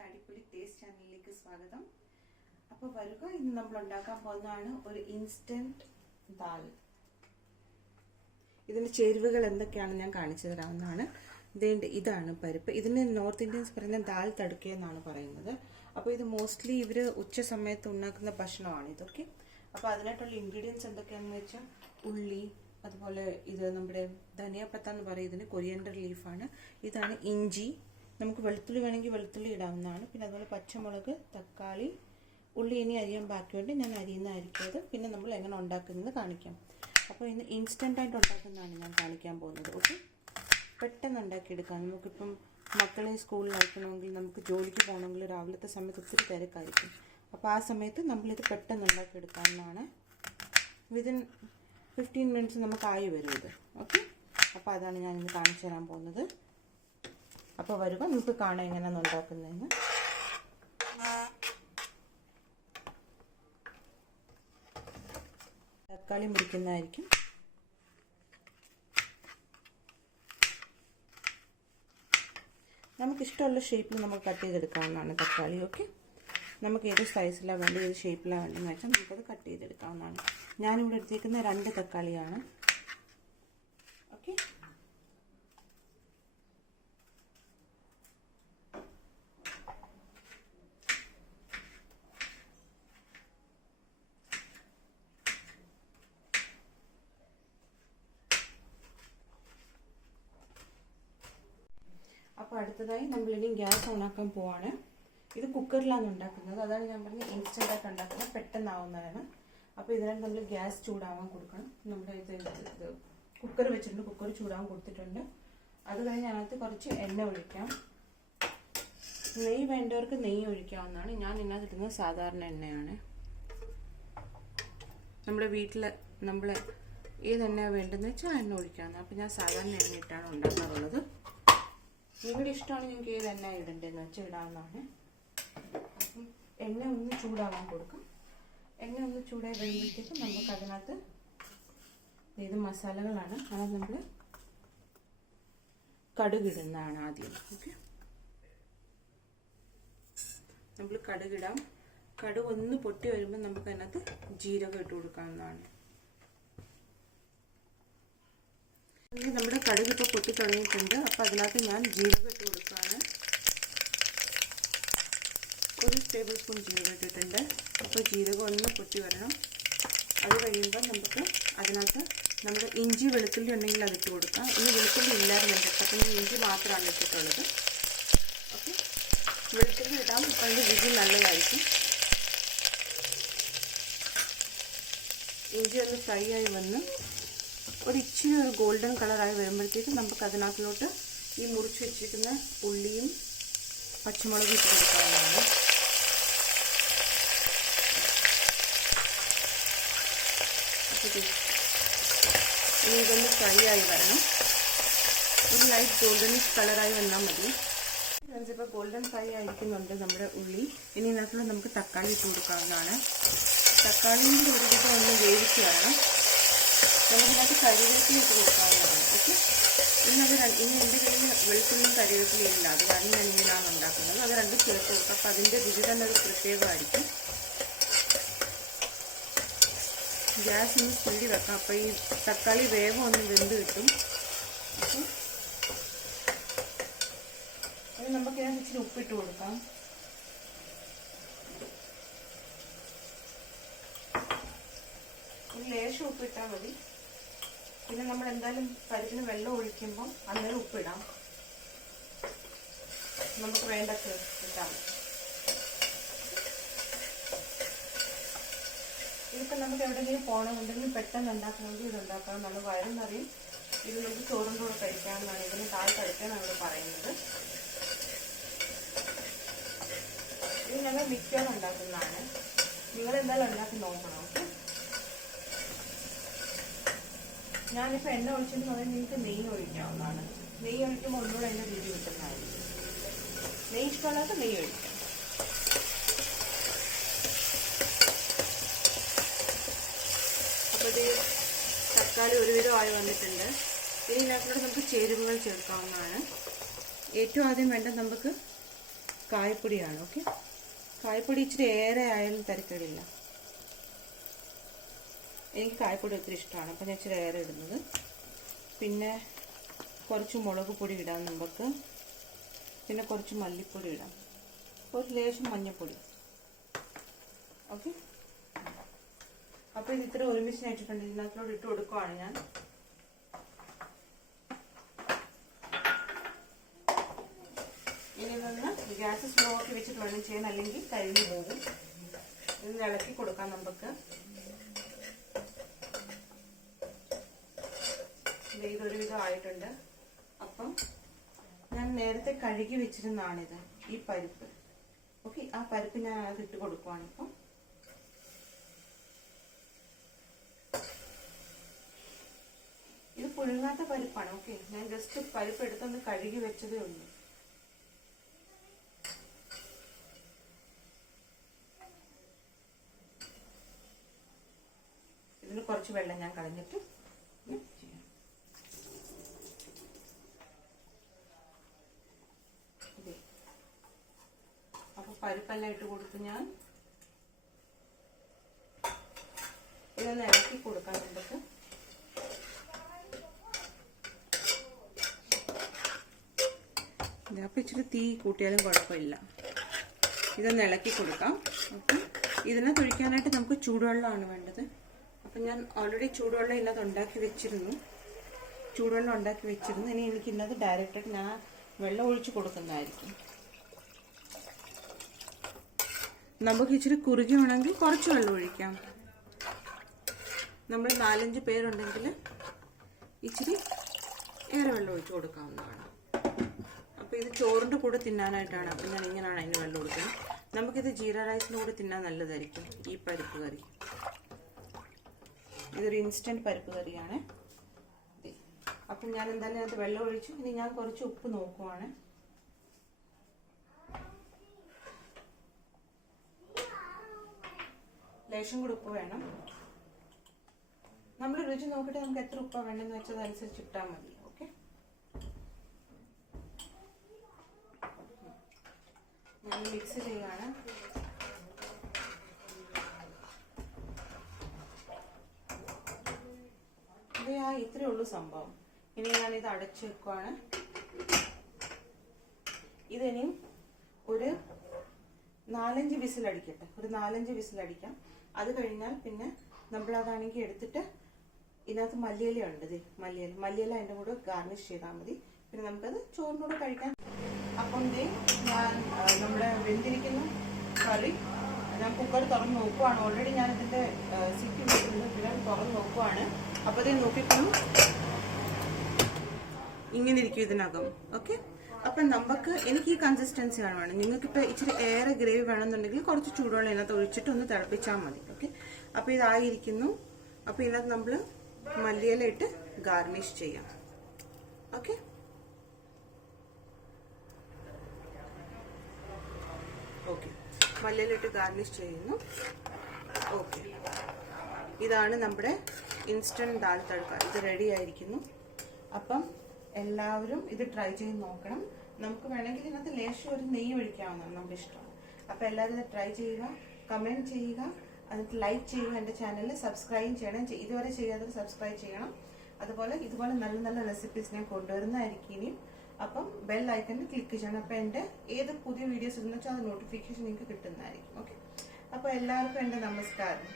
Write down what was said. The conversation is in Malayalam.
എല്ലാവർക്കും അടിപൊളി ടേസ്റ്റ് ചാനലിലേക്ക് സ്വാഗതം. അപ്പോൾ വരുക, ഇന്ന് നമ്മൾ ഉണ്ടാക്കാൻ പോകുന്നതാണ് ഒരു ഇൻസ്റ്റന്റ് ദാൽ. ഇതിന്റെ ചേരുവകൾ എന്തൊക്കെയാണെന്ന് ഞാൻ കാണിച്ചു തരാവുന്നതാണ്. ഇതാണ് പരിപ്പ്. ഇതിന് നോർത്ത് ഇന്ത്യൻസ് പറയുന്ന ദാൽ തടുക്ക എന്നാണ് പറയുന്നത്. അപ്പോൾ ഇത് മോസ്റ്റ്ലി ഇവര് ഉച്ച സമയത്ത് ഉണ്ടാക്കുന്ന ഭക്ഷണമാണ് ഇതൊക്കെ. അപ്പോൾ അതിനായിട്ടുള്ള ഇൻഗ്രീഡിയൻസ് എന്തൊക്കെയാണെന്ന് വെച്ചാൽ ഉള്ളി, അതുപോലെ ഇത് നമ്മുടെ ധനിയാപ്പത്ത എന്ന് പറയുന്നതിന് കൊറിയൻഡർ ലീഫാണ്. ഇതാണ് ഇഞ്ചി, നമുക്ക് വെളുത്തുള്ളി വേണമെങ്കിൽ വെളുത്തുള്ളി ഇടാവുന്നതാണ്. പിന്നെ അതുപോലെ പച്ചമുളക്, തക്കാളി, ഉള്ളി ഇനി അരിയാൻ ബാക്കിയുണ്ട്, ഞാൻ അരിയുന്നതായിരിക്കും. പിന്നെ നമ്മൾ എങ്ങനെ ഉണ്ടാക്കുന്നത് കാണിക്കാം. അപ്പോൾ ഇന്ന് ഇൻസ്റ്റൻ്റായിട്ട് ഉണ്ടാക്കുന്നതാണ് ഞാൻ കാണിക്കാൻ പോകുന്നത്. ഓക്കെ, പെട്ടെന്ന് ഉണ്ടാക്കിയെടുക്കാം. നമുക്കിപ്പം മക്കളെ സ്കൂളിൽ അയക്കണമെങ്കിൽ, നമുക്ക് ജോലിക്ക് പോകണമെങ്കിൽ രാവിലത്തെ സമയത്ത് ഒത്തിരി തിരക്കായിരിക്കും. അപ്പോൾ ആ സമയത്ത് നമ്മളിത് പെട്ടെന്ന് ഉണ്ടാക്കിയെടുക്കാവുന്നതാണ്. വിതിൻ 15 മിനിറ്റ്സ് നമുക്ക് ആയി വരും ഇത്. ഓക്കെ, അപ്പോൾ അതാണ് ഞാനിന്ന് കാണിച്ചു തരാൻ പോകുന്നത്. അപ്പോൾ വരുക, നമുക്ക് കാണാം എങ്ങനെയാണ് ഉണ്ടാക്കുന്നതെന്ന്. തക്കാളി മുറിക്കുന്നതായിരിക്കും. നമുക്കിഷ്ടമുള്ള ഷേപ്പിൽ നമുക്ക് കട്ട് ചെയ്തെടുക്കാവുന്നതാണ് തക്കാളി. ഓക്കെ, നമുക്ക് ഏത് സൈസിലാണ് വേണ്ടത്, ഏത് ഷേപ്പിലാണ് വേണ്ടതെന്ന് വെച്ചാൽ നമുക്കത് കട്ട് ചെയ്തെടുക്കാവുന്നതാണ്. ഞാനിവിടെ എടുത്തേക്കുന്ന 2 തക്കാളിയാണ്. ഓക്കെ, അപ്പോൾ അടുത്തതായി നമ്മളിനി ഗ്യാസ് ഓണാക്കാൻ പോവാണ്. ഇത് കുക്കറിലാണ് ഉണ്ടാക്കുന്നത്, അതാണ് ഞാൻ പറഞ്ഞത് ഇൻസ്റ്റൻ്റായിട്ട് ഉണ്ടാക്കുന്നത്, പെട്ടെന്നാവുന്നതാണ്. അപ്പോൾ ഇതിനായിട്ട് നമ്മൾ ഗ്യാസ് ചൂടാവാൻ കൊടുക്കണം. നമ്മുടെ ഇത് കുക്കർ വെച്ചിട്ടുണ്ട്, കുക്കർ ചൂടാവാൻ കൊടുത്തിട്ടുണ്ട്. അത് കഴിഞ്ഞ് അതിനകത്ത് കുറച്ച് എണ്ണ ഒഴിക്കാം. നെയ്യ് വേണ്ടവർക്ക് നെയ്യ് ഒഴിക്കാവുന്നതാണ്. ഞാൻ ഇതിനകത്ത് ഇടുന്നത് സാധാരണ എണ്ണയാണ്. നമ്മുടെ വീട്ടിൽ നമ്മൾ ഏതെണ്ണയാണ് വേണ്ടതെന്ന് വെച്ചാൽ എണ്ണ ഒഴിക്കാവുന്നത്. അപ്പോൾ ഞാൻ സാധാരണ എണ്ണ ഇട്ടാണ് ഉണ്ടാക്കാറുള്ളത്. നിങ്ങളുടെ ഇഷ്ടമാണ് നിങ്ങൾക്ക് ഏത് എണ്ണ ഇടേണ്ടതെന്ന് വെച്ചാൽ ഇടാവുന്നതാണ്. അപ്പം എണ്ണ ഒന്ന് ചൂടാവാൻ കൊടുക്കും. എണ്ണ ഒന്ന് ചൂടായി കഴിയുമ്പോഴത്തേക്കും നമുക്ക് അതിനകത്ത് ഇത് മസാലകളാണ്. അത് നമ്മൾ കടുകിടുന്നതാണ് ആദ്യം. ഓക്കെ, നമ്മൾ കടുകിടാം. കടുക് ഒന്ന് പൊട്ടി വരുമ്പോൾ നമുക്ക് അതിനകത്ത് ജീരകം ഇട്ട് കൊടുക്കാവുന്നതാണ്. നമ്മുടെ കടുക് ഇപ്പോൾ പൊട്ടി തുടങ്ങിയിട്ടുണ്ട്. അപ്പോൾ അതിനകത്ത് ഞാൻ ജീരകം ഇട്ട് കൊടുക്കുകയാണ്. 1 ടേബിൾ സ്പൂൺ ജീരകം ഇട്ടിട്ടുണ്ട്. അപ്പോൾ ജീരകം ഒന്ന് പൊട്ടി വരണം. അത് കഴിയുമ്പോൾ നമുക്ക് അതിനകത്ത് നമ്മുടെ ഇഞ്ചി വെളുത്തുള്ളി ഉണ്ടെങ്കിൽ അതിട്ട് കൊടുക്കാം. ഇനി വെളുത്തുള്ളി ഇല്ലായിരുന്നുണ്ട്, അപ്പം ഇഞ്ചി മാത്രമാണ് ഇട്ടിട്ടുള്ളത്. ഓക്കെ, വെളുത്തുള്ളി ഇടാം. അപ്പോൾ അതിൻ്റെ രുചി നല്ലതായിരിക്കും. ഇഞ്ചി ഒന്ന് ഫ്രൈ ആയി വന്ന് ഇച്ചിരി ഒരു ഗോൾഡൻ കളറായി വരുമ്പോഴത്തേക്കും നമുക്ക് അതിനകത്തിലോട്ട് ഈ മുറിച്ച് വെച്ചിരിക്കുന്ന ഉള്ളിയും പച്ചമുളകും ഇട്ട് കൊടുക്കാവുന്നതാണ്. ഇനി ഇതൊന്ന് ഫ്രൈ ആയി വരണം. ഒരു ലൈറ്റ് ഗോൾഡനിഷ് കളറായി വന്നാൽ മതി. ഇപ്പോൾ ഗോൾഡൻ ഫ്രൈ ആയിരിക്കുന്നുണ്ട് നമ്മുടെ ഉള്ളി. ഇനി ഇതിനകത്തുള്ള നമുക്ക് തക്കാളി ഇട്ട് കൊടുക്കാവുന്നതാണ്. തക്കാളിൻ്റെ ഒരു വിധം ഒന്ന് വേവിച്ച് വരണം. നമുക്കിനകത്ത് കരിവേപ്പില ഇട്ട് കൊടുക്കാവുന്നതാണ്. ഓക്കെ, ഇനി എൻ്റെ കയ്യിൽ വെളുത്തുള്ളിയും കരിവേപ്പിലയും ഇല്ല, അത് കാരണം ഞാൻ ഇങ്ങനെയാണ് ഉണ്ടാക്കുന്നത്. അത് രണ്ടും ചേർത്ത് കൊടുക്കാം. അപ്പോൾ അതിൻ്റെ രുചി തന്നെ ഒരു പ്രത്യേകമായിരിക്കും. ഗ്യാസ് ഒന്ന് സ്പീഡിൽ വെക്കാം. അപ്പോൾ ഈ തക്കാളി വേഗം ഒന്ന് വെന്ത് കിട്ടും. ഓക്കെ, ഇനി നമുക്കിതിനകത്ത് ഇച്ചിരി ഉപ്പിട്ട് കൊടുക്കാം. ഒരു ലേശം ഉപ്പിട്ടാൽ മതി. പിന്നെ നമ്മൾ എന്തായാലും പരിപ്പിന് വെള്ളം ഒഴിക്കുമ്പോൾ അന്നേരം ഉപ്പിടാം. നമുക്ക് വേണ്ടത് ഇട്ടാൽ മതി. ഇതിപ്പോൾ നമുക്ക് എവിടെയെങ്കിലും പോകണമെന്നുണ്ടെങ്കിൽ പെട്ടെന്ന് ഉണ്ടാക്കണമെങ്കിൽ ഇത് ഉണ്ടാക്കാം. നല്ല വയറും നിറയും. ഇത് നമുക്ക് ചോറും കൂടെ കഴിക്കാമെന്നാണ്, ഇതിന് താഴെ കഴിക്കാൻ നമ്മൾ പറയുന്നത്. ഇത് ഞങ്ങൾ മിക്കവാറും ഉണ്ടാക്കുന്നതാണ്. നിങ്ങളെന്തായാലും ഉണ്ടാക്കി നോക്കണം. ഓക്കെ, ഞാനിപ്പോൾ എണ്ണ ഒഴിച്ചെന്ന് പറയുന്നത് നിങ്ങൾക്ക് നെയ്യ് ഒഴിക്കാവുന്നതാണ്. നെയ്യ് ഒഴിക്കുമ്പോൾ ഒന്നുകൂടെ അതിൻ്റെ രുചി കിട്ടുന്നതായിരിക്കും. നെയ്യ് ഇഷ്ടമുള്ളത് നെയ്യ് ഒഴിക്കാം. അപ്പോൾ ഇത് തക്കാളി ഒരുവിധമായി വന്നിട്ടുണ്ട്. ഇനി ഇതിനകത്തോടെ നമുക്ക് ചേരുവകൾ ചേർക്കാവുന്നതാണ്. ഏറ്റവും ആദ്യം വേണ്ട നമുക്ക് കായപ്പൊടിയാണ്. ഓക്കെ, കായപ്പൊടി ഇച്ചിരി ഏറെ ആയാലും തരക്കേടില്ല. എനിക്ക് കായപ്പൊടി ഒത്തിരി ഇഷ്ടമാണ്, അപ്പം ഞാൻ ഇച്ചിരി ഏറെ ഇടുന്നത്. പിന്നെ കുറച്ച് മുളക് പൊടി ഇടാം നമുക്ക്. പിന്നെ കുറച്ച് മല്ലിപ്പൊടി ഇടാം, ഒരു ലേശം മഞ്ഞൾപ്പൊടി. ഓക്കെ, അപ്പോൾ ഇത് ഇത്ര ഒരുമിച്ച് ഇട്ടിട്ടുണ്ട്. ഇതിനകത്തോട് ഇട്ട് കൊടുക്കുവാണ് ഞാൻ. ഇനി നിന്ന് ഗ്യാസ് സ്ലോ ആക്കി വെച്ചിട്ട് വേണം ചെയ്യാൻ, അല്ലെങ്കിൽ കരിഞ്ഞു പോകും. ഇത് ഇളക്കി കൊടുക്കാം നമുക്ക്. ഇതൊരുവിധം ആയിട്ടുണ്ട്. അപ്പം ഞാൻ നേരത്തെ കഴുകി വെച്ചിരുന്നാണിത്, ഈ പരിപ്പ്. ഓക്കെ, ആ പരിപ്പ് ഞാൻ അത് ഇട്ട് കൊടുക്കുവാണ്. ഇപ്പം ഇത് പുഴുങ്ങാത്ത പരിപ്പാണ്. ഓക്കെ, ഞാൻ ജസ്റ്റ് പരിപ്പ് എടുത്തൊന്ന് കഴുകി വെച്ചതേ ഉള്ളൂ. ഇതിന് കുറച്ച് വെള്ളം ഞാൻ കളഞ്ഞിട്ട് ചെയ്യാം. അപ്പൊ പരിപ്പെല്ലാം ഇട്ട് കൊടുത്ത് ഞാൻ ഇതൊന്ന് ഇളക്കി കൊടുക്കാം നമുക്ക്. അപ്പൊ ഇച്ചിരി തീ കൂട്ടിയാലും കുഴപ്പമില്ല. ഇതൊന്ന് ഇളക്കി കൊടുക്കാം. ഓക്കെ, ഇതിനെ തൊഴിക്കാനായിട്ട് നമുക്ക് ചൂടുവെള്ളമാണ് വേണ്ടത്. അപ്പം ഞാൻ ഓൾറെഡി ചൂടുവെള്ളം ഇന്നത് ഉണ്ടാക്കി വെച്ചിരുന്നു. ഇനി എനിക്ക് ഇന്നത് ഡയറക്റ്റായിട്ട് ഞാൻ വെള്ളം ഒഴിച്ച് കൊടുക്കുന്നതായിരിക്കും. നമുക്ക് ഇച്ചിരി കുറുകി വേണമെങ്കിൽ കുറച്ച് വെള്ളം ഒഴിക്കാം. നമ്മൾ 4-5 പേരുണ്ടെങ്കിൽ ഇച്ചിരി ഏറെ വെള്ളം ഒഴിച്ച് കൊടുക്കാവുന്നതാണ്. അപ്പോൾ ഇത് ചോറിൻ്റെ കൂടെ തിന്നാനായിട്ടാണ്. അപ്പം ഞാൻ ഇങ്ങനെയാണ് അതിന് വെള്ളം കൊടുക്കുന്നത്. നമുക്കിത് ജീര റൈസിൻ്റെ കൂടെ തിന്നാൻ നല്ലതായിരിക്കും ഈ പരിപ്പ് കറി. ഇതൊരു ഇൻസ്റ്റൻറ്റ് പരിപ്പ് കറിയാണ്. അപ്പം ഞാൻ എന്തായാലും അത് വെള്ളം ഒഴിച്ചു. ഇനി ഞാൻ കുറച്ച് ഉപ്പ് നോക്കുവാണ്. ലേശം കൂടി ഉപ്പ് വേണം. നമ്മൾ രുചി നോക്കിയിട്ട് നമുക്ക് എത്ര ഉപ്പ് വേണമെന്ന് വെച്ചാൽ അതനുസരിച്ച് ഇട്ടാൽ മതി. ഓക്കെ, ഞാൻ മിക്സ് ചെയ്യാണ്. ഇത്രയേ ഉള്ളൂ സംഭവം. ഇനി ഞാനിത് അടച്ചു വെക്കുവാണ്. ഇതിനിയും ഒരു 4-5 വിസിലടിക്കട്ടെ. ഒരു 4-5 വിസിലടിക്കാം. അത് കഴിഞ്ഞാൽ പിന്നെ നമ്മളതാണെങ്കിൽ എടുത്തിട്ട് ഇതിനകത്ത് മല്ലിയില ഉണ്ട്. മല്ലിയില അതിൻ്റെ കൂടെ ഗാർണിഷ് ചെയ്താൽ മതി. പിന്നെ നമുക്കത് ചോറിനോട് കഴിക്കാം. അപ്പം ഞാൻ നമ്മുടെ വെന്തിരിക്കുന്ന കറി ഞാൻ കുക്കർ തുറന്ന് നോക്കുവാണ്. ഓൾറെഡി ഞാൻ ഇതിൻ്റെ സിറ്റി വെച്ചിട്ടുണ്ട്. പിന്നെ തുറന്ന് നോക്കുവാണ്. അപ്പോൾ ഇത് നോക്കിക്കണം, ഇങ്ങനെ ഇരിക്കും ഇതിനകം. ഓക്കെ, അപ്പം എനിക്ക് ഈ കൺസിസ്റ്റൻസി ആണ് വേണം. നിങ്ങൾക്കിപ്പോൾ ഇച്ചിരി ഏറെ ഗ്രേവി വേണമെന്നുണ്ടെങ്കിൽ കുറച്ച് ചൂടുവെള്ളം ഇതിനകത്ത് ഒഴിച്ചിട്ട് ഒന്ന് തിളപ്പിച്ചാൽ മതി. ഓക്കെ, അപ്പോൾ ഇതായിരിക്കുന്നു. അപ്പോൾ ഇതിനകത്ത് നമ്മൾ മല്ലിയില ഇട്ട് ഗാർണിഷ് ചെയ്യാം. ഓക്കെ, മല്ലിയില ഇട്ട് ഗാർണിഷ് ചെയ്യുന്നു. ഓക്കെ, ഇതാണ് നമ്മുടെ ഇൻസ്റ്റൻറ്റ് ദാൽ തടുക്ക. ഇത് റെഡി ആയിരിക്കുന്നു. അപ്പം എല്ലാവരും ഇത് ട്രൈ ചെയ്ത് നോക്കണം. നമുക്ക് വേണമെങ്കിൽ ഇതിനകത്ത് ലേശം ഒരു നെയ്യ് ഒഴിക്കാവുന്നതാണ്, നമുക്ക് ഇഷ്ടമാണ്. അപ്പോൾ എല്ലാവരും ഇത് ട്രൈ ചെയ്യുക, കമൻറ്റ് ചെയ്യുക, എന്നിട്ട് ലൈക്ക് ചെയ്യുക. എൻ്റെ ചാനലിൽ സബ്സ്ക്രൈബ് ചെയ്യണം. ഇതുവരെ ചെയ്യാതെ സബ്സ്ക്രൈബ് ചെയ്യണം. അതുപോലെ ഇതുപോലെ നല്ല നല്ല റെസിപ്പീസ് ഞാൻ കൊണ്ടുവരുന്നതായിരിക്കും ഇനിയും. അപ്പം ബെൽ ഐക്കണിൽ ക്ലിക്ക് ചെയ്യണം. അപ്പോൾ എൻ്റെ ഏത് പുതിയ വീഡിയോസ് ഇടുന്ന വെച്ചാൽ അത് നോട്ടിഫിക്കേഷൻ നിങ്ങൾക്ക് കിട്ടുന്നതായിരിക്കും. ഓക്കെ, അപ്പോൾ എല്ലാവർക്കും എൻ്റെ നമസ്കാരം.